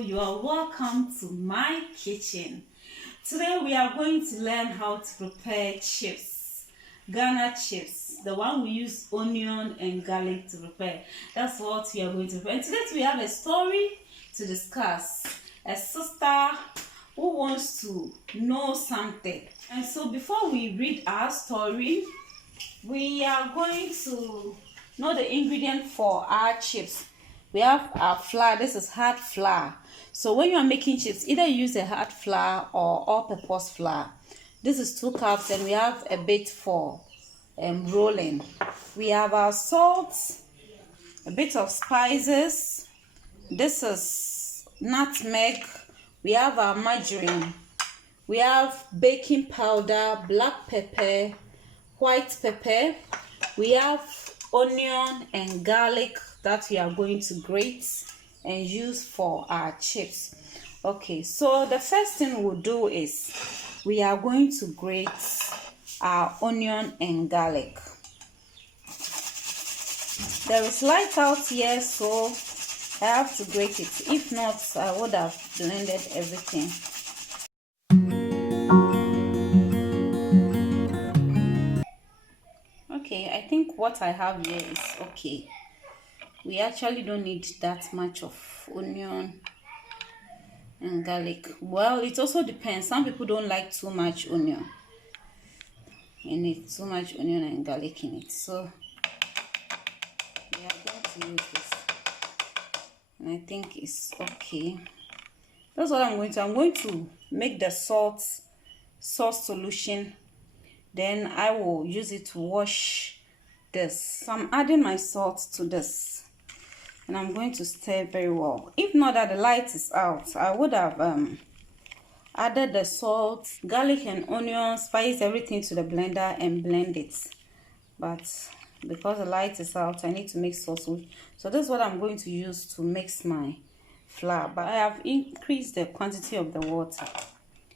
you are welcome to my kitchen. Today we are going to learn how to prepare chips, Ghana chips, the one we use onion and garlic to prepare. That's what we are going to prepare. And today we have a story to discuss, a sister who wants to know something. And so before we read our story, we are going to know the ingredient for our chips. We have our flour. This is hard flour. So when you are making chips, either use a hard flour or all-purpose flour. This is 2 cups, and we have a bit for rolling. We have our salt, a bit of spices. This is nutmeg. We have our margarine. We have baking powder, black pepper, white pepper. We have onion and garlic that we are going to grate and use for our chips. Okay, so the first thing we'll do is we are going to grate our onion and garlic. There is light out here, so I have to grate it. If not, I would have blended everything. Okay, I think what I have here is okay. We actually don't need that much of onion and garlic. Well, it also depends. Some people don't like too much onion in it, too much onion and garlic in it. So we are going to use this, and I think it's okay. That's what I'm going to make the sauce solution. Then I will use it to wash this. So I'm adding my salt to this, and I'm going to stir very well. If not that the light is out, I would have added the salt, garlic and onion, spice everything to the blender and blend it. But because the light is out, I need to make sauce. So this is what I'm going to use to mix my flour. But I have increased the quantity of the water.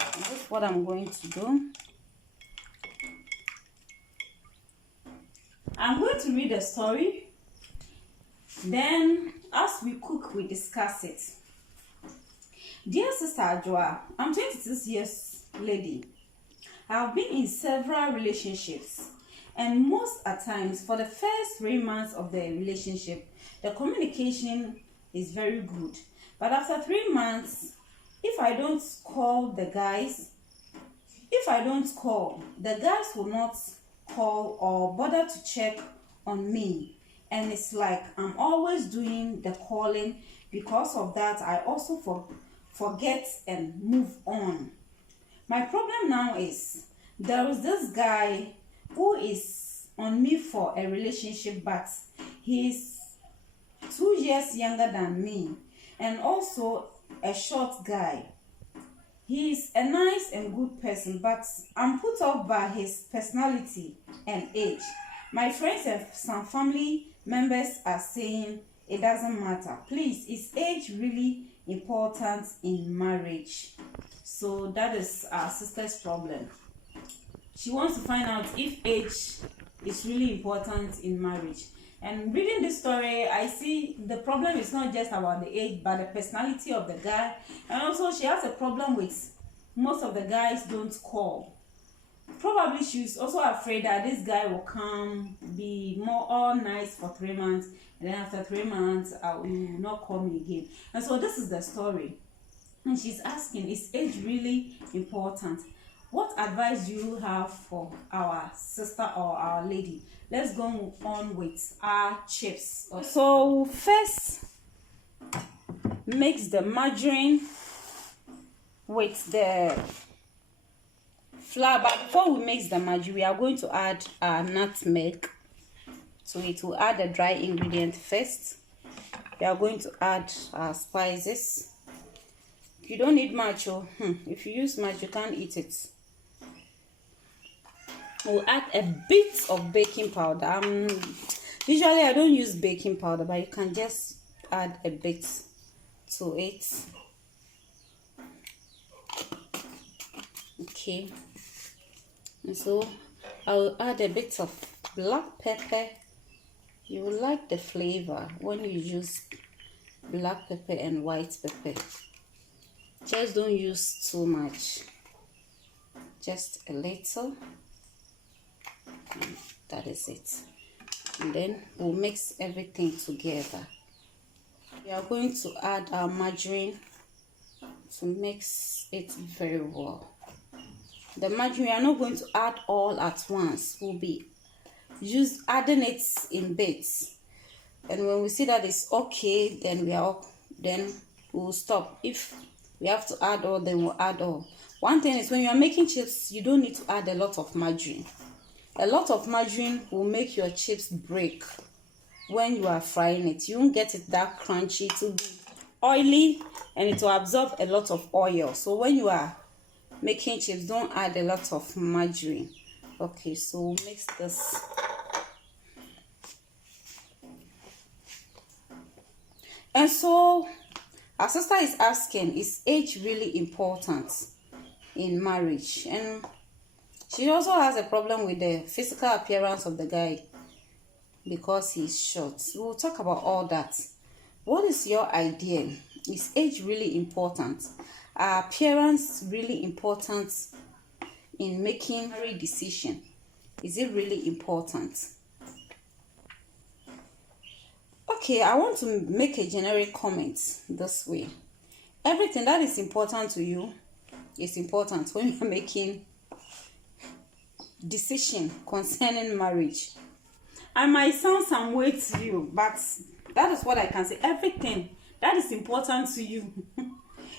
And this is what I'm going to do. I'm going to read the story. Then, as we cook, we discuss it. Dear Sister Adjoa, I'm 26 years lady. I've been in several relationships, and most at times, for the first 3 months of the relationship, the communication is very good. But after 3 months, if I don't call, the guys will not call or bother to check on me. And it's like I'm always doing the calling. Because of that, I also forget and move on. My problem now is there is this guy who is on me for a relationship, but he's 2 years younger than me and also a short guy. He's a nice and good person, but I'm put off by his personality and age. My friends and some family members are saying it doesn't matter. Please, is age really important in marriage? So that is our sister's problem. She wants to find out if age is really important in marriage. And reading this story, I see the problem is not just about the age, but the personality of the guy. And also she has a problem with most of the guys don't call. Probably she's also afraid that this guy will come, be more all nice for 3 months, and then after 3 months, will not call me again. And so this is the story. And she's asking, is age really important? What advice do you have for our sister or our lady? Let's go on with our chips. So first, mix the margarine with the flour. But before we mix the margarine, we are going to add our nutmeg. So it will add the dry ingredient first. We are going to add our spices. You don't need much. If you use much, you can't eat it. We'll add a bit of baking powder. Usually I don't use baking powder, but you can just add a bit to it. Okay, and so I'll add a bit of black pepper. You will like the flavor when you use black pepper and white pepper. Just don't use too much, just a little, and that is it. And then we'll mix everything together. We are going to add our margarine to mix it very well. The margarine we are not going to add all at once. We'll be adding it in bits, and when we see that it's okay, then we'll stop. If we have to add all, then we'll add all. One thing is, when you are making chips, you don't need to add a lot of margarine. A lot of margarine will make your chips break when you are frying it. You won't get it that crunchy. It will be oily and it will absorb a lot of oil. So when you are making chips, don't add a lot of margarine. Okay, so we'll mix this. And so our sister is asking, is age really important in marriage? And she also has a problem with the physical appearance of the guy because he's short. We'll talk about all that. What is your idea? Is age really important? Are appearance really important in making a decision? Is it really important? Okay, I want to make a generic comment this way. Everything that is important to you is important when you're making decision concerning marriage. I might sound some way to you, but that is what I can say. Everything that is important to you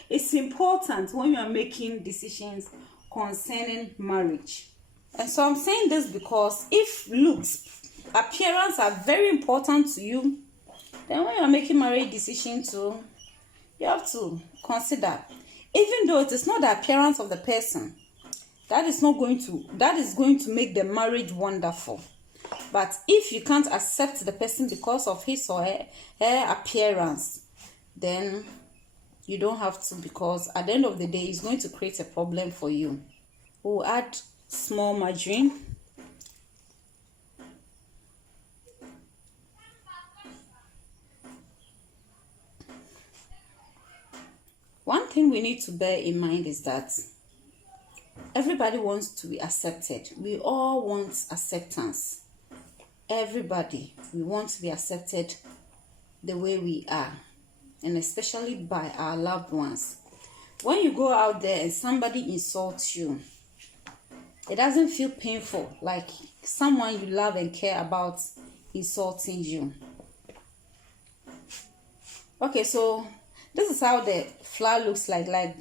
is important when you are making decisions concerning marriage. And so I'm saying this because if looks, appearance are very important to you, then when you are making marriage decisions too, you have to consider, even though it is not the appearance of the person that is going to make the marriage wonderful. But if you can't accept the person because of his or her appearance, then you don't have to, because at the end of the day, it's going to create a problem for you. We'll add small margarine. One thing we need to bear in mind is that everybody wants to be accepted. We all want acceptance. Everybody, we want to be accepted the way we are, and especially by our loved ones. When you go out there and somebody insults you, it doesn't feel painful like someone you love and care about insulting you. Okay, so this is how the flour looks like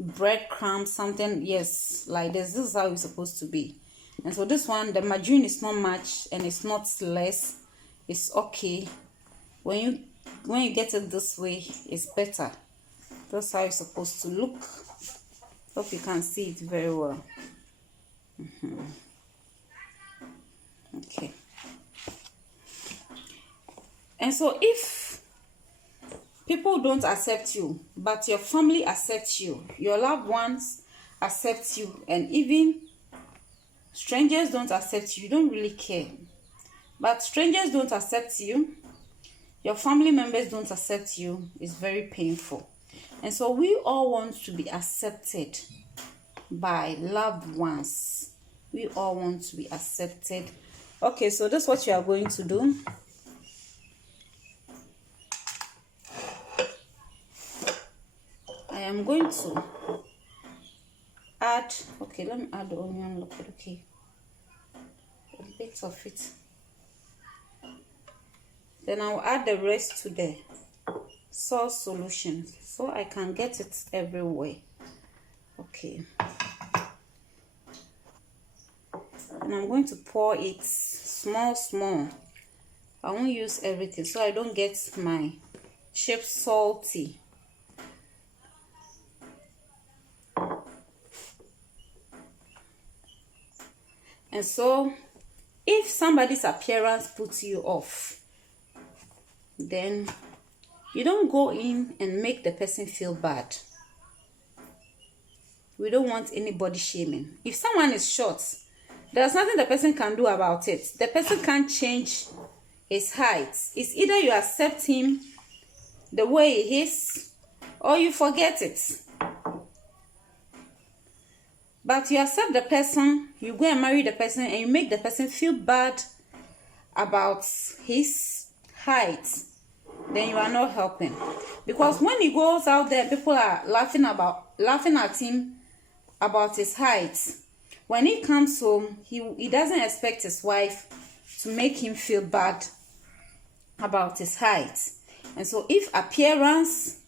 breadcrumbs, something, yes, like this. This is how it's supposed to be. And so this one, the margarine is not much and it's not less. It's okay. When you get it this way, it's better. That's how it's supposed to look. Hope you can see it very well. Okay. And so if people don't accept you, but your family accepts you, your loved ones accept you, and even strangers don't accept you, you don't really care. But strangers don't accept you, your family members don't accept you, it's very painful. And so we all want to be accepted by loved ones. We all want to be accepted. Okay, so this is what you are going to do. I am going to add, okay, let me add the onion, look, okay, a bit of it. Then I'll add the rest to the sauce solution so I can get it everywhere. Okay. And I'm going to pour it small. I won't use everything so I don't get my chips salty. And so if somebody's appearance puts you off, then you don't go in and make the person feel bad. We don't want anybody shaming. If someone is short, there's nothing the person can do about it. The person can't change his height. It's either you accept him the way it is, or you forget it. But you accept the person, you go and marry the person, and you make the person feel bad about his height, then you are not helping. Because when he goes out there, people are laughing at him about his height. When he comes home, he doesn't expect his wife to make him feel bad about his height. And so if appearance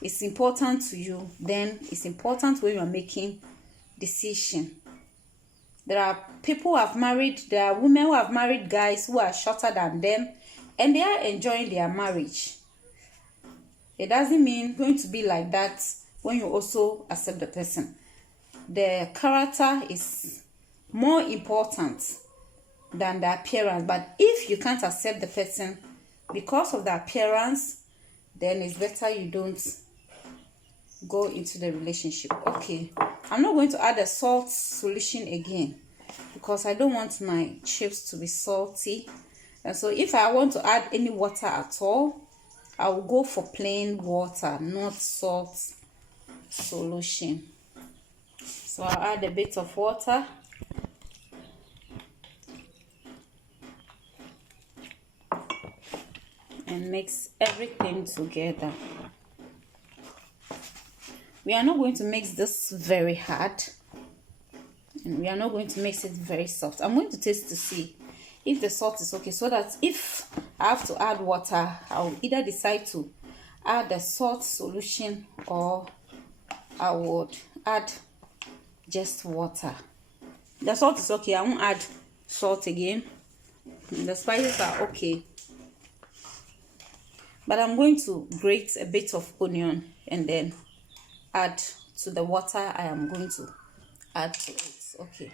is important to you, then it's important when you are making decision. There are people who have married, there are women who have married guys who are shorter than them, and they are enjoying their marriage. It doesn't mean going to be like that when you also accept the person. The character is more important than the appearance. But if you can't accept the person because of the appearance, then it's better you don't go into the relationship. Okay, I'm not going to add a salt solution again because I don't want my chips to be salty. And so if I want to add any water at all, I will go for plain water, not salt solution. So I'll add a bit of water. And mix everything together. We are not going to mix this very hard, and we are not going to mix it very soft. I'm going to taste to see if the salt is okay, so that if I have to add water, I'll either decide to add the salt solution or I would add just water. The salt is okay. I won't add salt again. The spices are okay. But I'm going to grate a bit of onion and then add to the water I am going to add to it. Okay.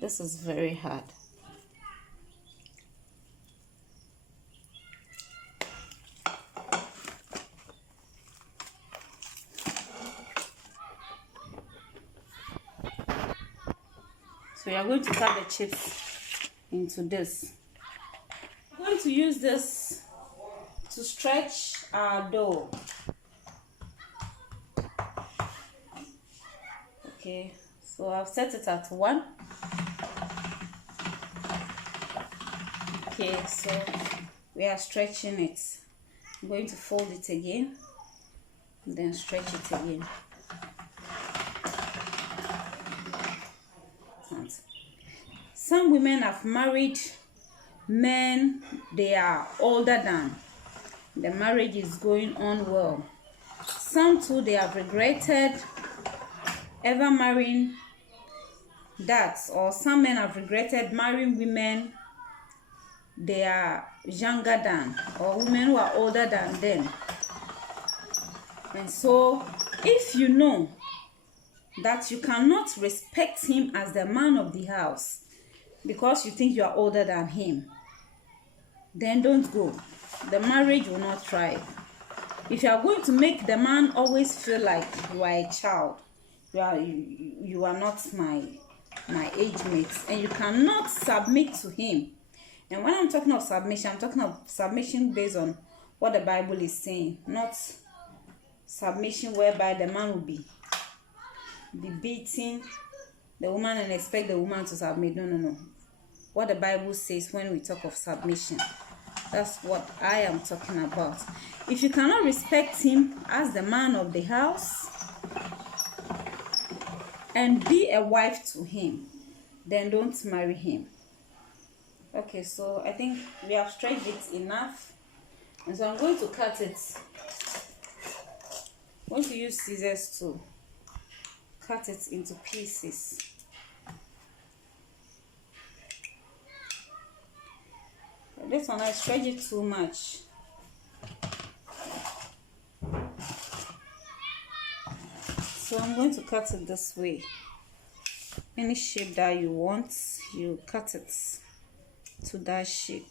This is very hard. So we are going to cut the chips into this. I'm going to use this to stretch our dough. Okay, so I've set it at 1. Okay, so we are stretching it. I'm going to fold it again and then stretch it again. Some women have married men they are older than. The marriage is going on well. Some too, they have regretted ever marrying that, or some men have regretted marrying women they are younger than, or women who are older than them. And so if you know that you cannot respect him as the man of the house because you think you are older than him, then don't go. The marriage will not thrive. If you are going to make the man always feel like you are a child, you are not my age mate, and you cannot submit to him. And when I'm talking of submission, I'm talking of submission based on what the Bible is saying, not submission whereby the man will be beating the woman and expect the woman to submit. No. What the Bible says when we talk of submission, that's what I am talking about. If you cannot respect him as the man of the house and be a wife to him, then don't marry him. Okay, so I think we have stretched it enough, and so I'm going to cut it. I'm going to use scissors to cut it into pieces. This one I stretch it too much. So I'm going to cut it this way. Any shape that you want, you cut it to that shape.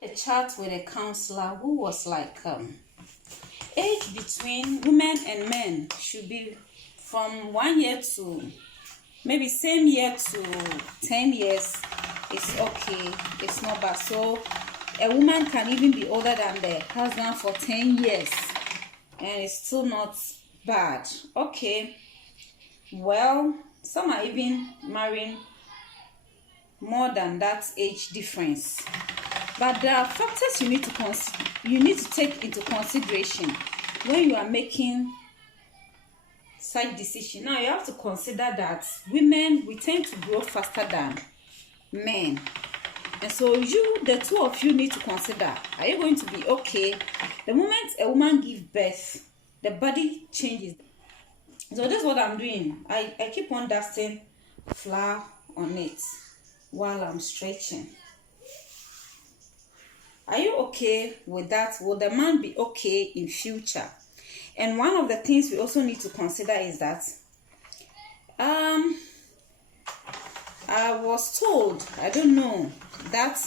A chat with a counselor who was like, age between women and men should be from 1 year to maybe same year to 10 years, it's okay, it's not bad. So a woman can even be older than the husband for 10 years and it's still not bad. Okay, well, some are even marrying more than that age difference. But there are factors you need to take into consideration when you are making such decision. Now you have to consider that women, we tend to grow faster than men, and so the two of you need to consider, are you going to be okay? The moment a woman gives birth, the body changes. So this is what I'm doing. I keep on dusting flour on it while I'm stretching. Are you okay with that? Will the man be okay in future? And one of the things we also need to consider is that I was told, I don't know, that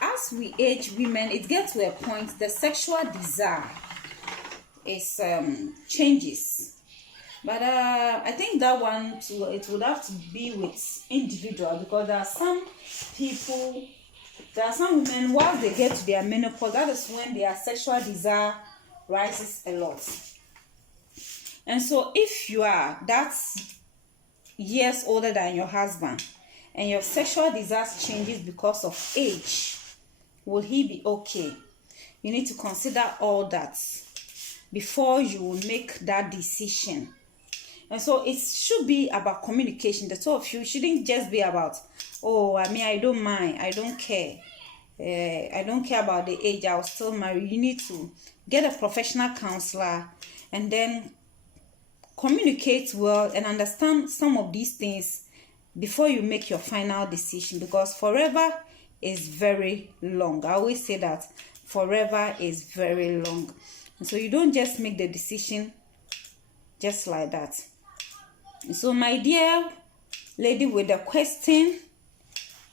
as we age, women, it gets to a point the sexual desire is changes. But I think that one too, it would have to be with individual, because there are some women, once they get to their menopause, that is when their sexual desire rises a lot. And so if you are that years older than your husband and your sexual desires changes because of age, will he be okay? You need to consider all that before you will make that decision. And so it should be about communication. The two of you shouldn't just be about, oh, I mean, I don't mind, I don't care. I don't care about the age, I'll still marry. You need to get a professional counselor and then communicate well and understand some of these things before you make your final decision, because forever is very long. I always say that forever is very long. And so you don't just make the decision just like that. So my dear lady with the question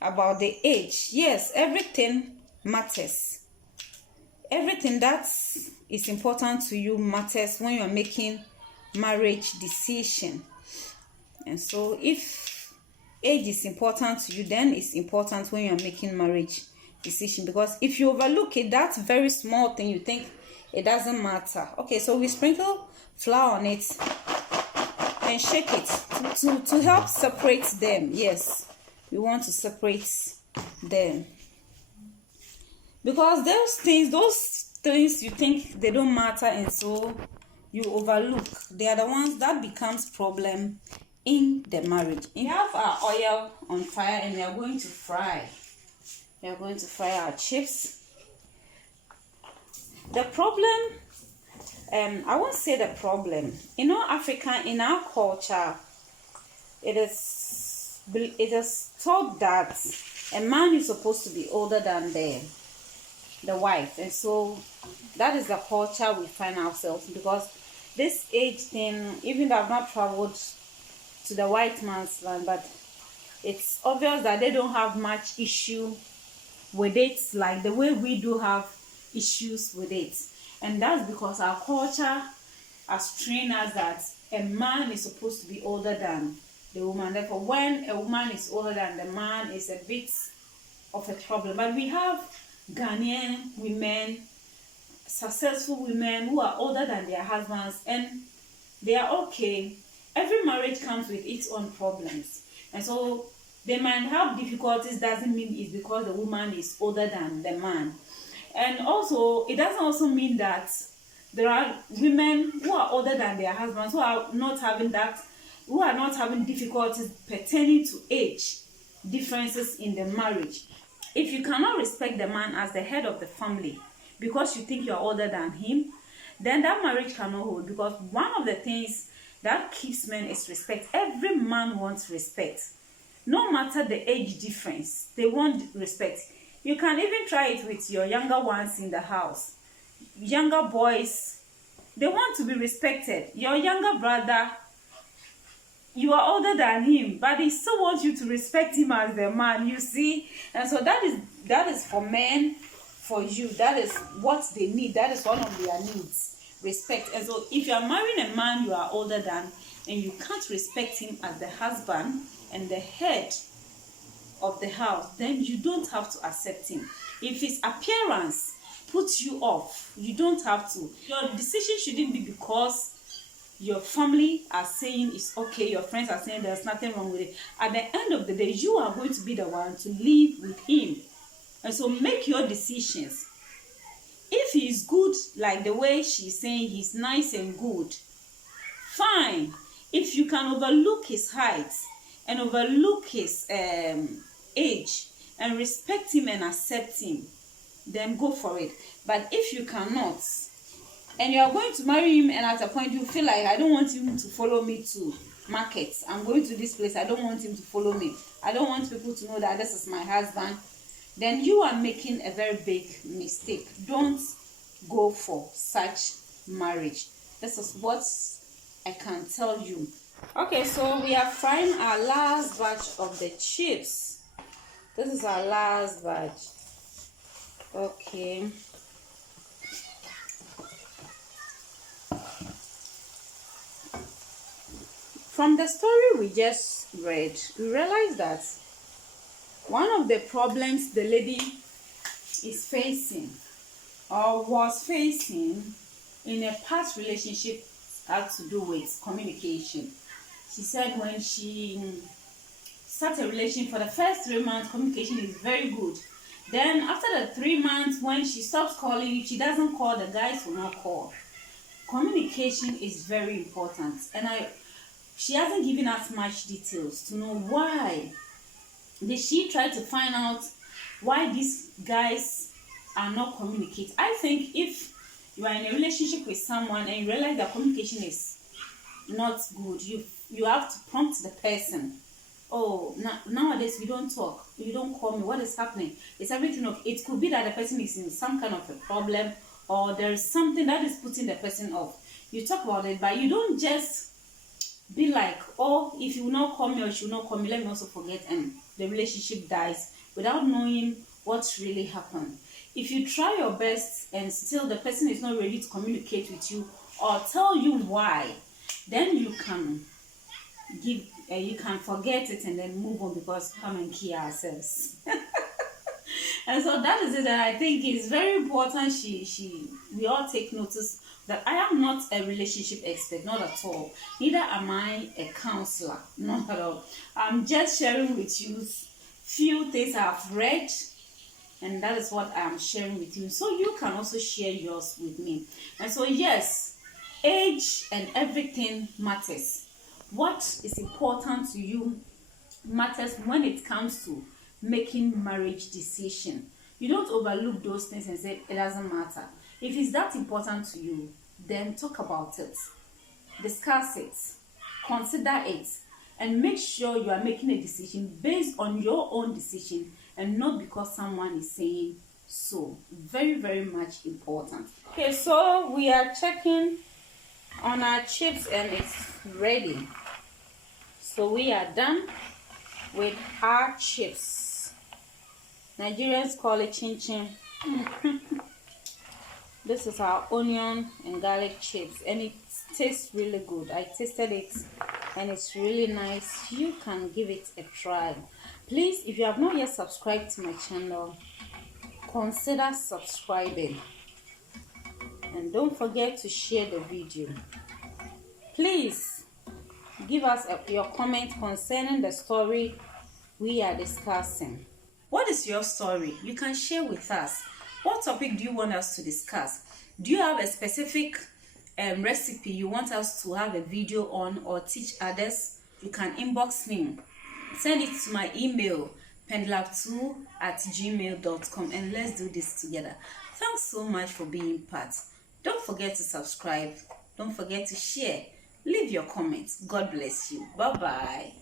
about the age, yes, everything matters. Everything that is important to you matters when you are making marriage decision. And so if age is important to you, then it's important when you are making marriage decision, because if you overlook it, that very small thing, you think it doesn't matter. Okay, so we sprinkle flour on it and shake it to help separate them. Yes, we want to separate them, because those things you think they don't matter, and so you overlook, they are the ones that becomes problem in the marriage. We have our oil on fire and we are going to fry. We are going to fry our chips. The problem, I won't say the problem. In Africa, in our culture, it is thought that a man is supposed to be older than the wife, and so that is the culture we find ourselves in. Because this age thing, even though I've not traveled to the white man's land, but it's obvious that they don't have much issue with it like the way we do have issues with it. And that's because our culture has trained us that a man is supposed to be older than the woman. Therefore, when a woman is older than the man, it's a bit of a problem. But we have Ghanaian women, successful women who are older than their husbands, and they are okay. Every marriage comes with its own problems, and so they might have difficulties. Doesn't mean it's because the woman is older than the man. And also, it doesn't also mean that there are women who are older than their husbands who are not having difficulties pertaining to age differences in the marriage. If you cannot respect the man as the head of the family because you think you're older than him, then that marriage cannot hold. Because one of the things that keeps men is respect. Every man wants respect. No matter the age difference, they want respect. You can even try it with your younger ones in the house. Younger boys, they want to be respected. Your younger brother, you are older than him, but he still wants you to respect him as the man, you see. And so that is for men, for you. That is what they need. That is one of their needs. respect. And so if you are marrying a man you are older than, and you can't respect him as the husband and the head of the house, then you don't have to accept him. If his appearance puts you off, you don't have to. Your decision shouldn't be because your family are saying it's okay, your friends are saying there's nothing wrong with it. At the end of the day, you are going to be the one to live with him. And so make your decisions. If he's good, like the way she's saying, he's nice and good, fine. If you can overlook his height and overlook his age and respect him and accept him, then go for it. But if you cannot, and you are going to marry him, and at a point you feel like, I don't want him to follow me to market, I'm going to this place, I don't want him to follow me, I don't want people to know that this is my husband, then you are making a very big mistake. Don't go for such marriage. This is what I can tell you. Okay, so we are frying our last batch of the chips. This is our last batch. Okay. From the story we just read, we realize that one of the problems the lady is facing or was facing in a past relationship had to do with communication. She said when she started a relationship, for the first 3 months, communication is very good. Then after the 3 months, when she stops calling, if she doesn't call, the guys will not call. Communication is very important, and she hasn't given us much details to know why. Did she try to find out why these guys are not communicating? I think if you are in a relationship with someone and you realize that communication is not good, you have to prompt the person. Oh, nowadays we don't talk, you don't call me, what is happening? Is everything okay? It could be that the person is in some kind of a problem, or there is something that is putting the person off. You talk about it, but you don't just be like, oh, if you will not call me or she will not call me, let me also forget, and the relationship dies without knowing what's really happened. If you try your best and still the person is not ready to communicate with you or tell you why, then you can forget it and then move on, because come and kill ourselves. And so that is it. And I think it's very important we all take notice that I am not a relationship expert, not at all. Neither am I a counselor, not at all. I'm just sharing with you few things I've read, and that is what I am sharing with you. So you can also share yours with me. And so yes, age and everything matters. What is important to you matters when it comes to making marriage decision. You don't overlook those things and say it doesn't matter. If it's that important to you, then talk about it, discuss it, consider it, and make sure you are making a decision based on your own decision and not because someone is saying so. Very, very much important. Okay, so we are checking on our chips and it's ready. So we are done with our chips. Nigerians call it chin chin. This is our onion and garlic chips, and it tastes really good. I tasted it and it's really nice. You can give it a try. Please, if you have not yet subscribed to my channel, consider subscribing, and don't forget to share the video. Please give us your comment concerning the story we are discussing. What is your story? You can share with us. What topic do you want us to discuss? Do you have a specific recipe you want us to have a video on or teach others? You can inbox me. Send it to my email, pendlab2@gmail.com, and let's do this together. Thanks so much for being part. Don't forget to subscribe. Don't forget to share. Leave your comments. God bless you. Bye-bye.